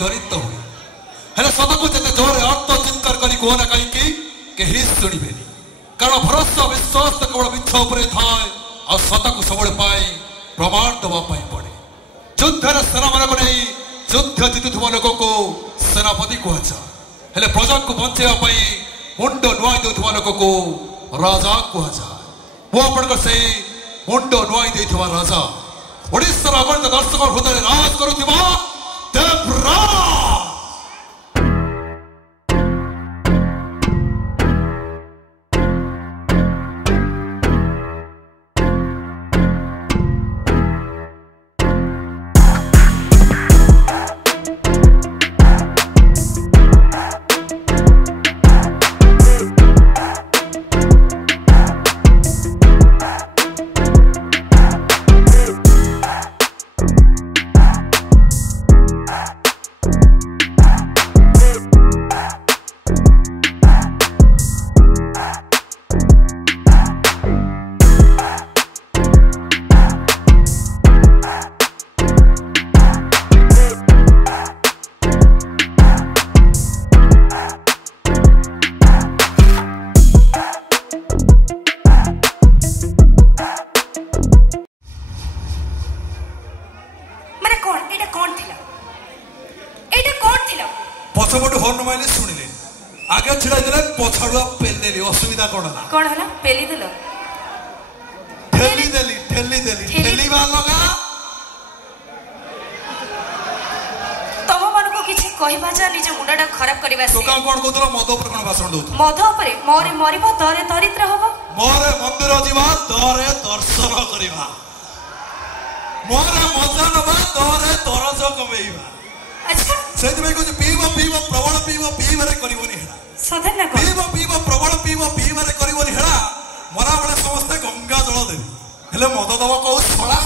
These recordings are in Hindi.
ध्वनित हुए हेले सत को जिते जोरे अर्थ चित्कार करी कहना कहीं शुणे कारण भरोसा विश्वास तो केवल मिछ उपरे थाए आ सत को सब पाए प्रमाण दवाई पड़े युद्ध सेना मान नहीं युद्ध जीतुवा लोक को सेनापति कहुए हेले प्रजा को बचाई मुंड नुआई देउथवा लोक को राजा कहुए मु आपण से मुंड नुआई देइथवा राजा ओडिशा अगणित दर्शक हृदय राज करुथिबा देवराज पछपटू हर्न माइले शुणिले आगे छिड़ा देले पछाड़ुआ पेलेली असुविधा कोन हला पेली देलो ठेली देली बा लगा तम मन को किछि कहबा जा निज मुंडा खराब करबा से तो का कोन कोतला मद ऊपर कोन भाषण दउत मद ऊपर मोरे मरिबो तरे दरिद्र होबो मोरे मंदिर जीवा तरे दर्शन करबा मोरे मजा नबा तरे तरज कमेइबा अच्छा सेति में कुछ पीबो प्रबल पीबो रे करिवोनी हेडा सदन ना पीबो प्रबल पीबो रे करिवोनी हेडा मरा बळे समस्त गंगा जल देबी हेले मद दवा को छळा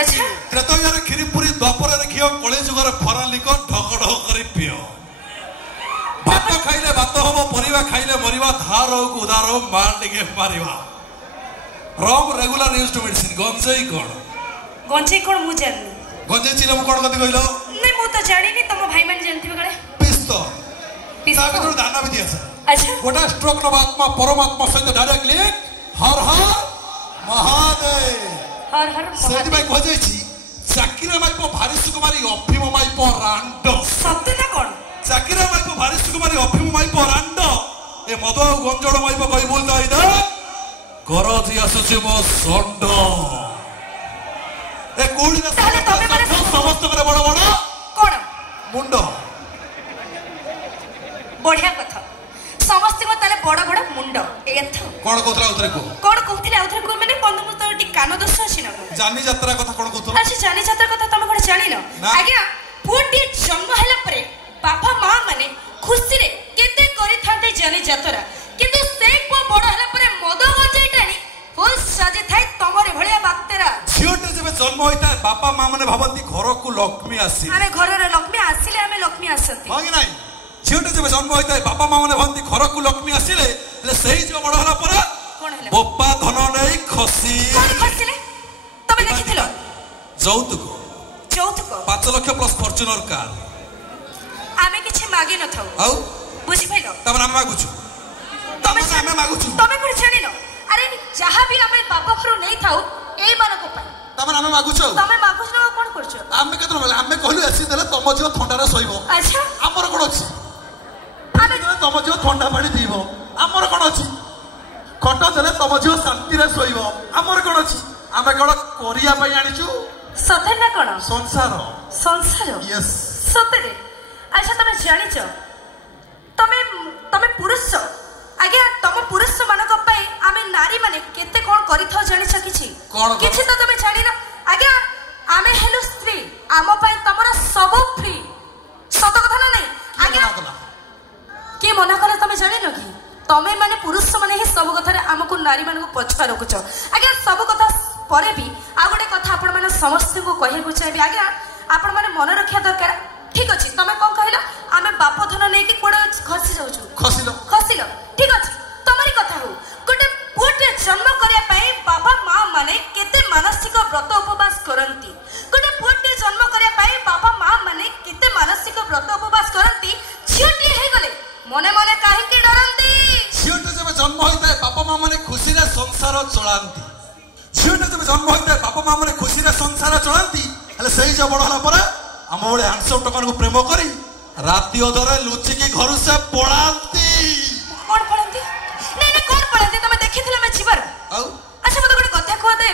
अच्छा त्रेतयारे खिरीपुरी द्वापर रे खियो कळे जुगर फरालिक ढक ढक करी पियो भात खाइले भात होबो परिवा खाइले मरिवा धार हो उदार हो मार दिगे मारिवा wrong regular used to medicine गंजई कोन मु जाननी गंजे चिला मु कोन कथि कहलो नै मु त जानिनी तम भाई मान जानथिबे गळे पिस्तो ता भीतर दाना भी दिया अच्छा गोटा स्ट्रोक न आत्मा परमात्मा सहित डायरेक्टली हर हर महादेव हर हर सेति भाई खोजे छी चाकिरा भाई को भारी सुकुमारी अफिम माई को रांडो सत्य ना कोन चाकिरा भाई को भारी सुकुमारी अफिम माई को रांडो ए मदो गंजोड़ माई को कहि बोलता इधर करो जी आसुची मो संडो ए कोडी ना समस्त करे बड़ बड़ कोन मुंडो बढ़िया कथा समस्त को ताले बड़ बड़ मुंडो एथ कोन कोतरा उतरे को कोन कहथिले उतरे को माने बंद मु तो टी कानो दोष अछि ना जानी यात्रा कथा कोन कोतरा अच्छा जानी यात्रा कथा तमे कोन जानि न आज्ञा पुटी जन्म हला परे बापा मां माने खुशी रे केते करि थांते जानी यात्रा किंतु से को बड़ हला परे मद गंजाई टानी हो सजे थाई तमरे भलिया बातेरा झियोटे जबे जन्म होइता बापा मां माने भाबंती घर को लक्ष्मी आसी आमे घर रे लक्ष्मी आसीले आमे लक्ष्मी आसंती हां कि नाही झियोटे जबे जन्म होइता बापा मां माने भाबंती घर को लक्ष्मी आसीले ले सेही जो बड़ हला परे कोन हला बप्पा धन नै खसी कोन खसीले तमे देखिथिलो যৌতুক 5 লাখ প্লাস ফরচুনার কার আমি কিছু মাগি ন থাও আউ বুঝি পাইলো তারপর আমি মাগুছু আমি মাগুছু তুমি কোন জানিনো আরে যাহা भी আমি বাবা ঘর নেই থাও এই মানক পাই তারপর আমি মাগুছু তুমি মাগুছ না কোন করছো আমি কেতন বলে আমি কইলু এসি দেলে তম জিও ঠান্ডারে সইবো আচ্ছা আমার কোন আছে আমি তম জিও ঠান্ডা পানি পিবো আমার কোন আছে খটা দেলে তম জিও শান্তিরে সইবো আমার কোন আছে আমি কোন কোরিয়া পাই আনিছু সতে না কোন সংসার यस সতে রে আচ্ছা তুমি জানিছ তুমি পুরুষ আগে তম পুরুষ মানক পাই আমি নারী মানে কেতে কোন করি থাও জানিছ কিছু কিছু তো তুমি জানি না আগে আমি হেলু স্ত্রী আম পাই তোমার সব ফ্রি সত কথা না নাই আগে কি মনে কলে তুমি জানি না কি তুমি মানে পুরুষ মানে হি সব কথা আমকু নারী মানক পছুয়া রখুছ আগে সব কথা পরে भी आ गोटे कथा आपण माने समस्त को कहि बुझाबी आज्ञा आपण माने मन रखिया दरकार ठीक अछि तमे कोन कहला आमे बाप धन नै कि कोडे खसी जाउछु खसिलो ठीक अछि तमरी कथा हो गोटे पुटे जन्म करिया पई बाबा मां माने केते मानसिक व्रत उपवास करंती गोटे पुटे जन्म करिया पई बाबा मां माने केते मानसिक संसार चलांती झीटा जब जन्म होता है बापा माँ मैंने खुशी संसार चलांती से जो बड़ है पर आम भाई हैंडसम टोकन को प्रेम करी राति अधरे लुचिकी घर से पड़ाती कौन पड़ाती नहीं नहीं कौन पड़ाती तमे देखिथिला मैं जीवर अच्छा मते गोटे कथा कह दे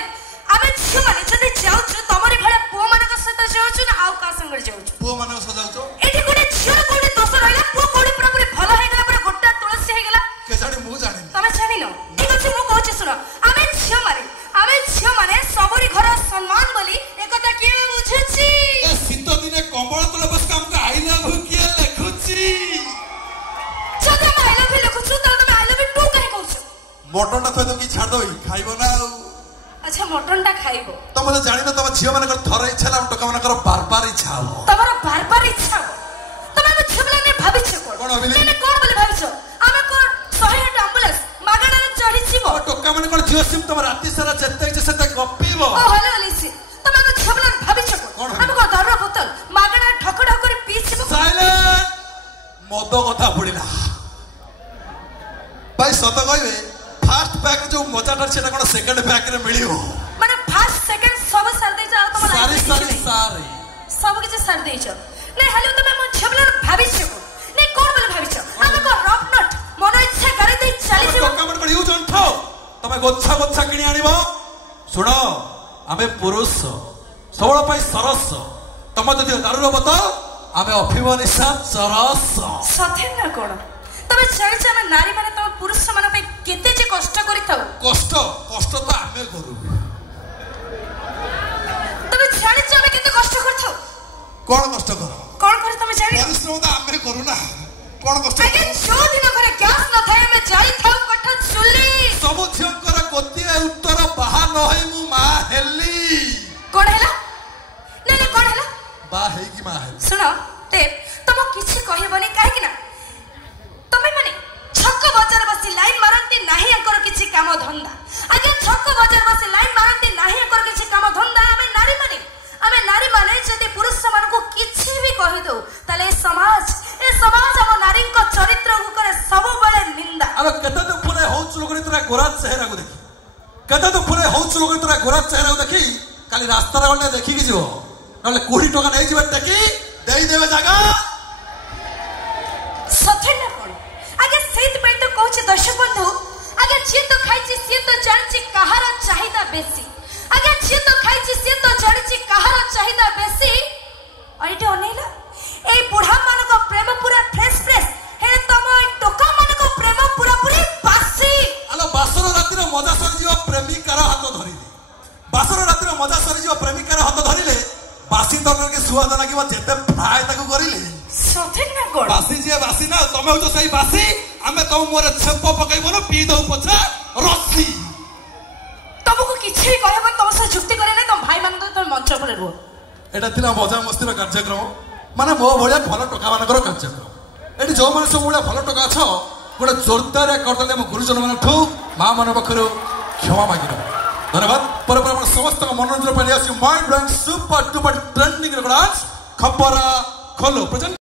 आमे झियो माने जदी जाउछु तमरी भले पुओ मानक सहित जाउछु ना आउ का संग जाउछु पुओ मानक सहित जाउछु एठी गोटे झियो कोडी दोष रहला पुओ कोडी पूरा पूरी भलो हे गेला पूरा गोटा तुलसी हे गेला के जानी मु जानी तमे जानी न ठीक अछि मु कहछि सुनो आमे झियो माने सबरी घर सम्मान बोली एकता के बुझछि ए शीत दिने कंबळ तले बस काम का आई लव यू के लिखुछि जदि हम आई लव यू लिखुछु त तमे आई लव यू टू काहे कहछु मटन ता तो की छाड़ दई खाइबो ना अच्छा मटन टा खाइबो तो मते जानि न तम झियो मानकर थरे इच्छा ना टका मानकर बार इच्छा हो तमरा बार इच्छा हो तमे हम झिबला ने भाबिछ कोन भाबिले ने कोन बोले भाबिछ आमे को 100 एम्बुलेंस मागणा रे चढ़ी छिबो टका मानकर झियो सिम तम राति सारा जत्ते इच्छा सेते गप्पीबो ओ हले हलेसी तमे हम झिबला भाबिछ कोन हम को दर बोतल मागणा ठक ठक कर पी छिबो साइलेंट मद कथा पड़िला भाई सत कहबे फास्ट पैक जो मजाटा सेटा कोन सेकंड पैक रे मिलियो माने फर्स्ट सेकंड सब सर दे जाओ तम सारी सब किछ सर दे जाओ नै हले तमे हम झिबला भाबिछ नै कोन बोले भाबिछ हम को रॉक नट मन इच्छा करे दे चली छिबो टका मानकर यूज अंठो तमे गोच्छा किनी आनिबो सुनो आमे पुरुष सबळ पई सरस तम जदि दारू बोतल आमे अफिम निशा चरस सथे ना कोन तमे जानिछ हम नारी माने तम पुरुष माने पे केते जे कष्ट करिथाउ कष्ट तो आमे करू तमे जानिछ हम केते कष्ट करथाउ कोन कष्ट कर कोन करे तमे जानि परिश्रम तो आमे करू ना कोन कष्ट आगे जो दिन करे गैस न थाए में जाई थाउ कठा चुली सब झियकर गोतिए उत्तर बाहा न होई मु मा हेली कोन हैला नै नै कोन हैला बा हे की मा हेली सुनो ते तम किछि कहबनी काहे कि ना तमे माने छक्क बाजार बसी लाइन मारंती नाही एकर किछि काम धंदा आगे छक्क बाजार बसी लाइन मारंती नाही एकर किछि काम धंदा आमे नारी माने जदि पुरुष मान को किछि भी कहि दो तले समाज हम नारी को चरित्र को करे सब बळे निंदा अबे कते तो पुरे होच लोग तोरा गोरा चेहरा को देखी कते तो पुरे होच लोग तोरा गोरा चेहरा को देखी काली रास्ता रे गले देखि कि जो नले कोड़ी टका नै जिबे टेकी देई देबे जागा सथे ना कोन आगे सेत पे तो कहछि दर्शक बंधु आगे जे तो खाइछि से तो जानछि कहार चाहिदा बेसी आगे जे तो खाइछि से तो जानछि कहार चाहिदा बेसी और इटे ओनेला ए बुढ़ा मान को प्रेम पूरा फ्रेश हे तम टोका मान को प्रेम पूरा पूरी बासी आलो बासर राति रे मजा सरी जीव प्रेमिकार हाथ धरि दे बासर राति रे मजा सरी जीव प्रेमिकार हाथ धरिले बासी तनर के सुवाद लागिबो जेते फ्राई ताको करिले सथे ना कोन बासी जे बासी ना तमे हो तो सही बासी आमे तो मोरे छेप पकाइबो न पी दउ पछा रस्सी तमको किछि कहबो तम से जुक्ति करे नै तम भाई मान तो मंच पर रो एटा थिला मजा मस्तीर कार्यक्रम माने मो भलिया भल टका मानकर कार्यक्रम एटी जो माने सब भलिया भल टका छ गोटे जोरदार करदले हम गुरुजन मान ठू मां मन पखरु क्षमा मागिरो धन्यवाद पर समस्त मनोरंजन पर आसी mind blowing super duper trending dance खपरा खोलो प्रेजेंट